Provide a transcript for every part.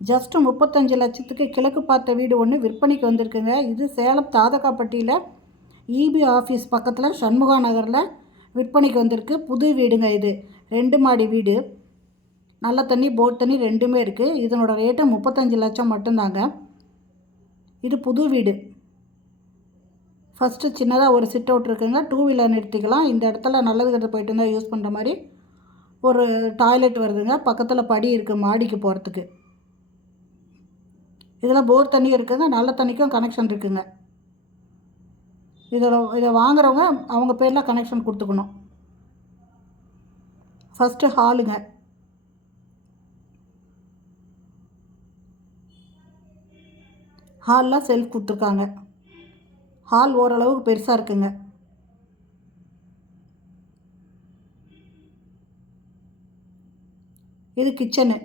Just 35 லட்சத்துக்கு கிழக்கு பார்த்த வீடு ஒன்று விற்பனைக்கு வந்திருக்குங்க. இது சேலம் தாதகாப்பட்டியில் இபி ஆஃபீஸ் பக்கத்தில் சண்முகா நகரில் விற்பனைக்கு வந்திருக்கு. புது வீடுங்க இது. 2 மாடி வீடு. நல்ல தண்ணி போர் தண்ணி ரெண்டுமே இருக்குது. இதனோட ரேட்டு 35 லட்சம் மட்டும்தாங்க. இது புது வீடு. ஃபஸ்ட்டு சின்னதாக ஒரு சிட் அவுட் இருக்குங்க. 2 வீலர் நிறுத்திக்கலாம். இந்த இடத்துல நல்லது கெட்டது போயிட்டு இருந்தால் யூஸ் பண்ணுற மாதிரி ஒரு டாய்லெட் வருதுங்க. பக்கத்தில் படி இருக்குது மாடிக்கு போகிறதுக்கு. இதில் போர் தண்ணி இருக்குங்க. நல்ல தண்ணிக்கும் கனெக்ஷன் இருக்குங்க. இதை வாங்குறவங்க அவங்க பேரில் கனெக்ஷன் கொடுத்துக்கணும். ஃபஸ்ட்டு ஹாலுங்க. ஹாலில் செல்ஃப் கொடுத்துருக்காங்க. ஹால் ஓரளவுக்கு பெருசாக இருக்குங்க. இது கிச்சனு.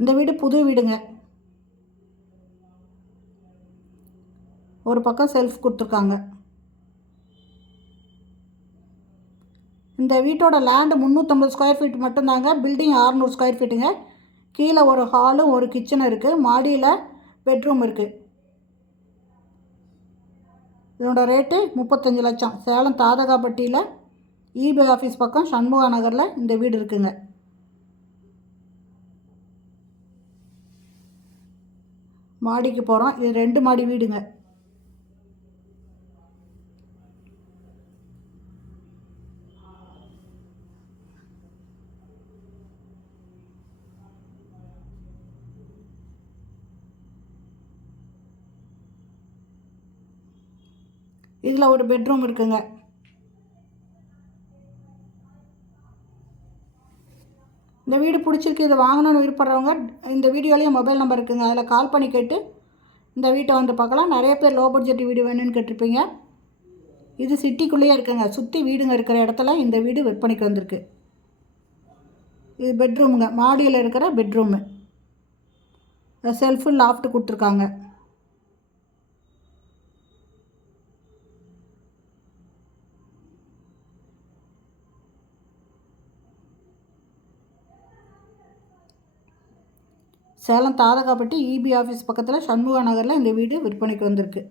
இந்த வீடு புது வீடுங்க. ஒரு பக்கம் செல்ஃப் கொடுத்துருக்காங்க. இந்த வீட்டோட லேண்டு 350 ஸ்கொயர் ஃபீட் மட்டும்தாங்க. பில்டிங் 600 ஸ்கொயர் ஃபீட்டுங்க. கீழே ஒரு ஹாலும் ஒரு கிச்சனும் இருக்குது. மாடியில் பெட்ரூம் இருக்குது. இதனோட ரேட்டு 35 லட்சம். சேலம் தாதகாப்பட்டியில் இபி ஆஃபீஸ் பக்கம் சண்முகா நகரில் இந்த வீடு இருக்குங்க. மாடிக்கு போகிறோம். இது 2 மாடி வீடுங்க. இதில் ஒரு பெட்ரூம் இருக்குங்க. இந்த வீடு பிடிச்சிருக்கு, இதை வாங்கணும்னு விருப்பப்படுறவங்க இந்த வீடியோலேயே மொபைல் நம்பர் இருக்குங்க. அதில் கால் பண்ணி கேட்டு இந்த வீட்டை வந்து பார்க்கலாம். நிறைய பேர் லோ பட்ஜெட் வீடு வேணும்னு கேட்டிருப்பீங்க. இது சிட்டிக்குள்ளேயே இருக்குங்க. சுற்றி வீடுங்க இருக்கிற இடத்துல இந்த வீடு விற்பனைக்கு வந்திருக்கு. இது பெட்ரூமுங்க. மாடியில் இருக்கிற பெட்ரூமு. செல்ஃபு லாஃப்ட் கொடுத்துருக்காங்க. சேலம் தாதகாப்பட்டி இபி ஆஃபீஸ் பக்கத்தில் சண்முகா நகரில் இந்த வீடு விற்பனைக்கு வந்திருக்கு.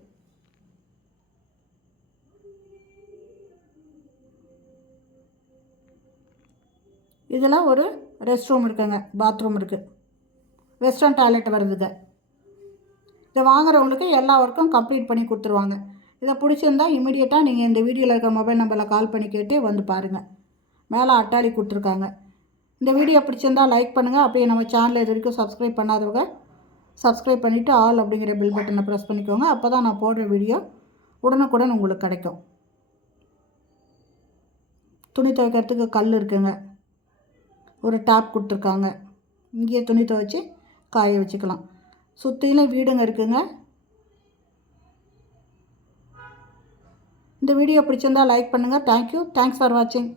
இதில் ஒரு ரெஸ்ட் ரூம் இருக்குங்க. பாத்ரூம் இருக்குது. வெஸ்டர்ன் டாய்லெட் வருதுங்க. இதை வாங்குறவங்களுக்கு எல்லா ஒர்க்கும் கம்ப்ளீட் பண்ணி கொடுத்துருவாங்க. இதை பிடிச்சிருந்தால் இமீடியட்டாக நீங்கள் இந்த வீடியோவில் இருக்கிற மொபைல் நம்பரில் கால் பண்ணி கேட்டு வந்து பாருங்கள். மேலே அட்டாளி கொடுத்துருக்காங்க. இந்த வீடியோ பிடிச்சிருந்தால் லைக் பண்ணுங்கள். அப்படியே நம்ம சேனலை இது வரைக்கும் சப்ஸ்கிரைப் பண்ணாதவங்க சப்ஸ்கிரைப் பண்ணிவிட்டு ஆல் அப்படிங்கிற பெல் பட்டனை ப்ரெஸ் பண்ணிக்கோங்க. அப்போ தான் நான் போடுற வீடியோ உடனுக்குடன் உங்களுக்கு கிடைக்கும். துணி துவைக்கிறதுக்கு கல் இருக்குங்க. ஒரு டேப் கொடுத்துருக்காங்க. இங்கேயே துணி துவைச்சி காய வச்சுக்கலாம். சுற்றிலும் வீடுங்க இருக்குங்க. இந்த வீடியோ பிடிச்சிருந்தால் லைக் பண்ணுங்கள். தேங்க்யூ. தேங்க்ஸ் ஃபார் வாட்சிங்.